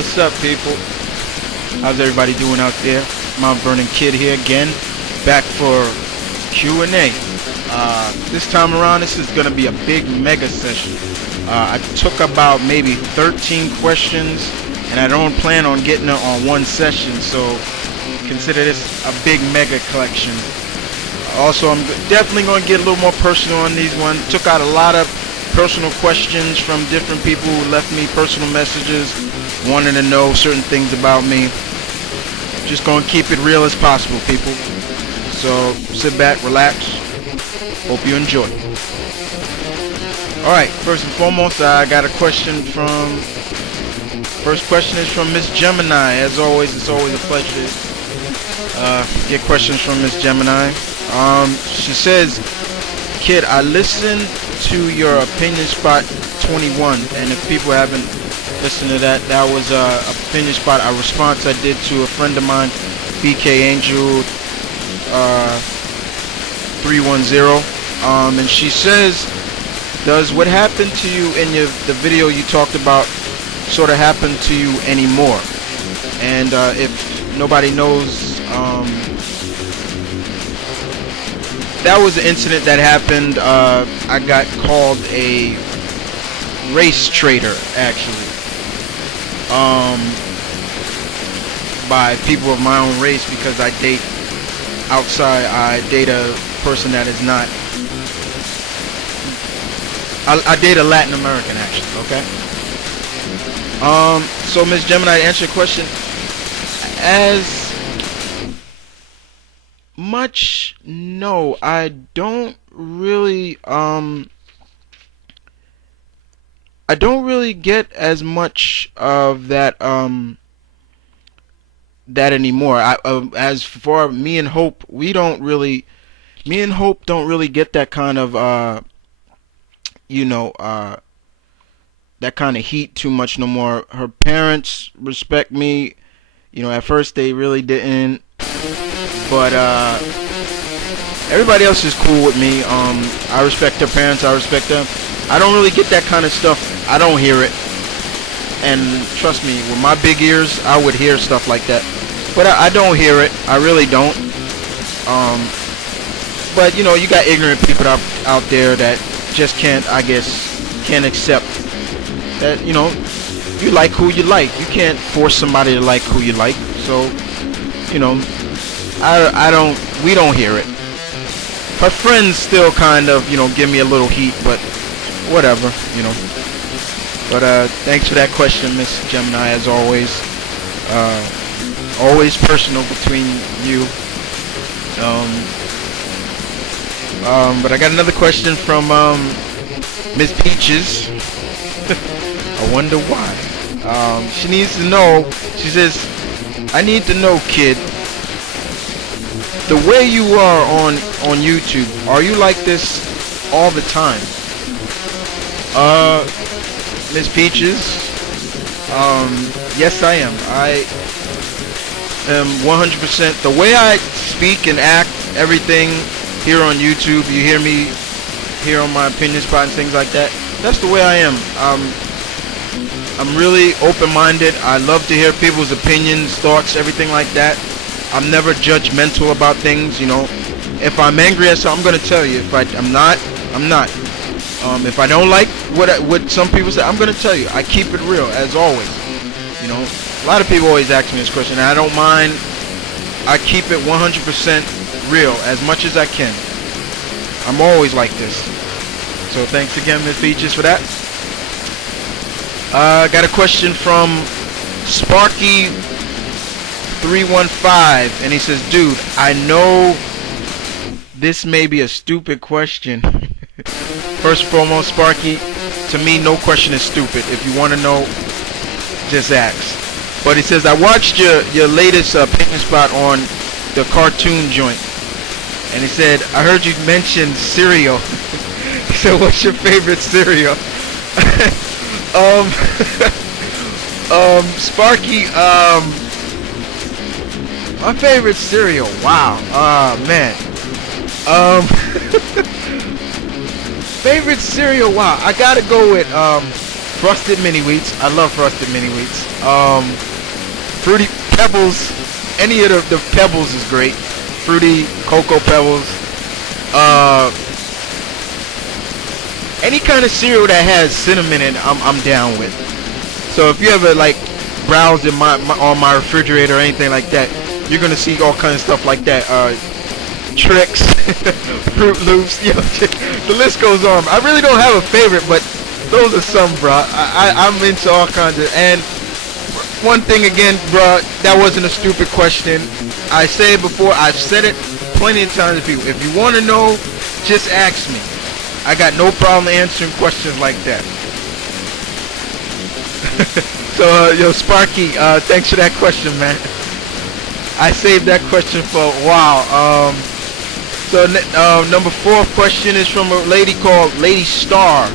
What's up, people? How's everybody doing out there? Mount Vernon Kid here again, back for Q&A. This time around, this is gonna be a big mega session. I took about maybe 13 questions, and I don't plan on getting it on one session, so consider this a big mega collection. Also, I'm definitely going to get a little more personal on these ones. Took out a lot of personal questions from different people who left me personal messages, wanting to know certain things about me. Just going to keep it real as possible, people. So sit back, relax. Hope you enjoy. Alright, first and foremost, I got a question from... First question is from Miss Gemini. As always, it's always a pleasure to get questions from Miss Gemini. She says, Kid, I listened to your Opinion Spot 21, and if people haven't listened to that, that was a Opinion Spot, a response I did to a friend of mine, BK Angel 310, and she says, does what happened to you in the video you talked about sort of happen to you anymore? And if nobody knows, that was an incident that happened. I got called a race traitor, actually, by people of my own race, because I date outside. I date a person that is not. I date a Latin American, actually. Okay. So Miss Gemini, to answer your question, as much, no, I don't really get as much of that that anymore. As for me and Hope, me and Hope don't really get that kind of that kind of heat too much no more. Her parents respect me. At first they really didn't. But everybody else is cool with me. I respect their parents. I respect them. I don't really get that kind of stuff. I don't hear it. And trust me, with my big ears, I would hear stuff like that. But I don't hear it. I really don't. But you got ignorant people out there that just can't accept that. You like who you like. You can't force somebody to like who you like. So, we don't hear it. Her friends still kind of, give me a little heat, but whatever, But thanks for that question, Miss Gemini, as always. Always personal between you. But I got another question from Miss Peaches. I wonder why. She needs to know. She says, I need to know, kid, the way you are on YouTube, are you like this all the time? Miss Peaches, yes I am. I am 100%. The way I speak and act, everything here on YouTube, you hear me here on my Opinion Spot and things like that, that's the way I am. I'm really open-minded. I love to hear people's opinions, thoughts, everything like that. I'm never judgmental about things, If I'm angry at something, I'm gonna tell you. If I'm not, I'm not. If I don't like what some people say, I'm gonna tell you. I keep it real, as always. A lot of people always ask me this question, and I don't mind. I keep it 100% real, as much as I can. I'm always like this. So thanks again, Miss Peaches, for that. Got a question from Sparky315, and he says, dude, I know this may be a stupid question. First and foremost, Sparky, to me, no question is stupid. If you want to know, just ask. But he says, I watched your latest Opinion Spot on the cartoon joint, and he said, I heard you mention cereal. He said, what's your favorite cereal? Sparky, my favorite cereal, wow, man, favorite cereal, wow, I gotta go with Frosted mini wheats. I love frosted mini wheats. Fruity Pebbles. Any of the Pebbles is great. Fruity Cocoa Pebbles. Any kind of cereal that has cinnamon in it, I'm down with. So if you ever like browse in on my refrigerator or anything like that, you're gonna see all kinds of stuff like that. Tricks, Fruit Loops, you know, the list goes on. I really don't have a favorite, but those are some, bro. I'm into all kinds of. And one thing again, bro, that wasn't a stupid question. I say it before, I've said it plenty of times to people. If you want to know, just ask me. I got no problem answering questions like that. So, yo, Sparky, thanks for that question, man. I saved that question for a while. So, number 4 question is from a lady called Lady Star,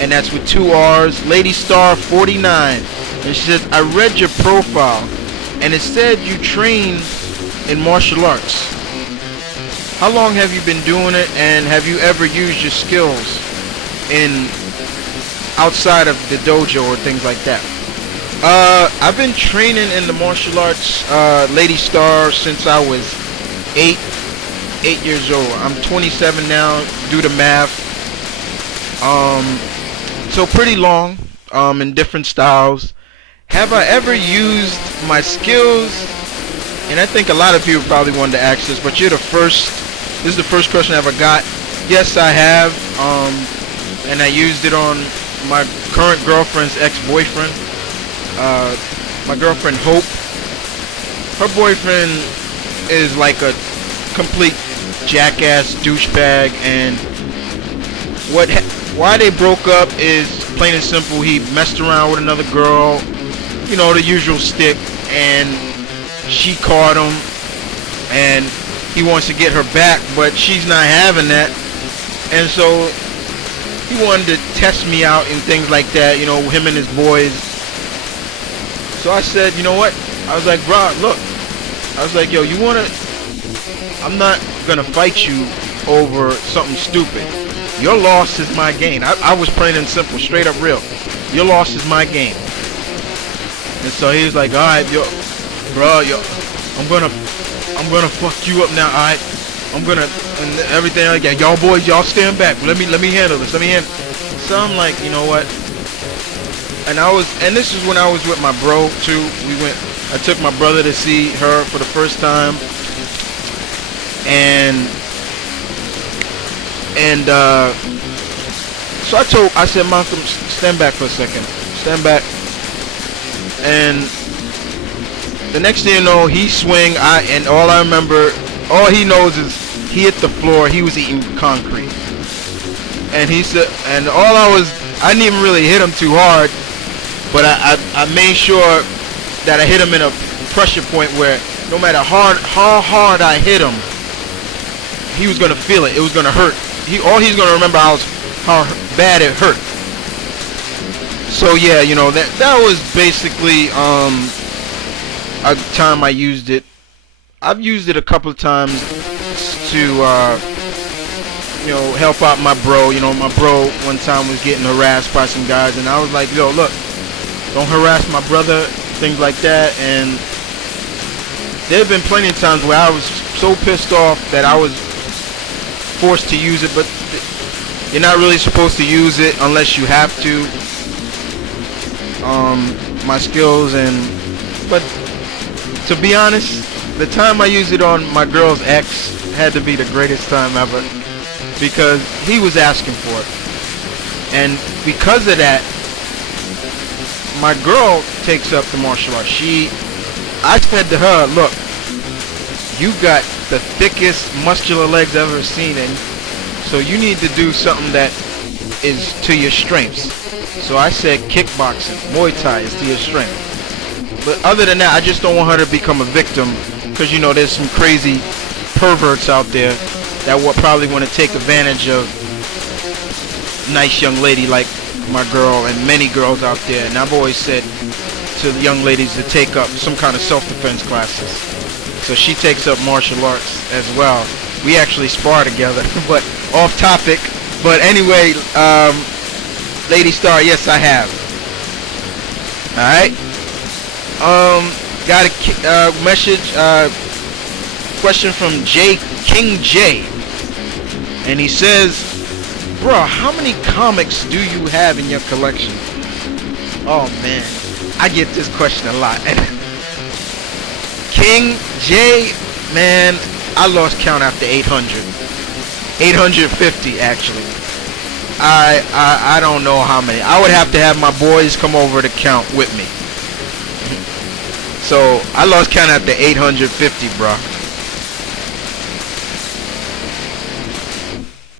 and that's with 2 R's. Lady Star 49, and she says, I read your profile, and it said you train in martial arts. How long have you been doing it, and have you ever used your skills in outside of the dojo or things like that? I've been training in the martial arts, Lady Star, since I was 8 years old. I'm 27 now, do the math. So pretty long, in different styles. Have I ever used my skills? And I think a lot of people probably wanted to ask this, but you're the first. This is the first question I ever got. Yes, I have, and I used it on my current girlfriend's ex-boyfriend. My girlfriend Hope. Her boyfriend is like a complete jackass douchebag, and why they broke up is plain and simple. He messed around with another girl, you know, the usual stick, and she caught him, and he wants to get her back, but she's not having that, and so he wanted to test me out and things like that, you know, him and his boys. So I said, you know what? I was like, bro, look. I was like, yo, you wanna? I'm not gonna fight you over something stupid. Your loss is my gain. I was plain and simple, straight up real. Your loss is my gain. And so he was like, all right, yo, bro, yo, I'm gonna fuck you up now, all right? I'm gonna, and everything like that. Y'all boys, y'all stand back. Let me handle this. Let me handle. So I'm like, you know what? And this is when I was with my bro too. I took my brother to see her for the first time, and so I said, Malcolm, stand back for a second. Stand back. And the next thing you know, he swing, and all I remember, all he knows is he hit the floor, he was eating concrete. And he said, and I didn't even really hit him too hard, but I made sure that I hit him in a pressure point where no matter how hard I hit him, he was gonna feel it. It was gonna hurt. All he's gonna remember how bad it hurt. So yeah, you know, that was basically a time I used it. I've used it a couple of times to you know, help out my bro. You know, my bro one time was getting harassed by some guys, and I was like, yo, look, don't harass my brother, things like that. And there have been plenty of times where I was so pissed off that I was forced to use it, but you're not really supposed to use it unless you have to. My skills, but to be honest, the time I used it on my girl's ex had to be the greatest time ever, because he was asking for it, and because of that, my girl takes up the martial arts. I said to her, look, you got the thickest muscular legs I've ever seen, and so you need to do something that is to your strengths. So I said kickboxing, Muay Thai is to your strength. But other than that, I just don't want her to become a victim, because you know there's some crazy perverts out there that will probably want to take advantage of nice young lady like my girl, and many girls out there. And I've always said to the young ladies to take up some kind of self-defense classes. So she takes up martial arts as well. We actually spar together, but off topic. But anyway, Lady Star, yes, I have. Alright. Got a message, question from King J. And he says, bro, how many comics do you have in your collection? Oh man, I get this question a lot. King J, man, I lost count after 800. 850 actually. I don't know how many. I would have to have my boys come over to count with me. So I lost count after 850, bro.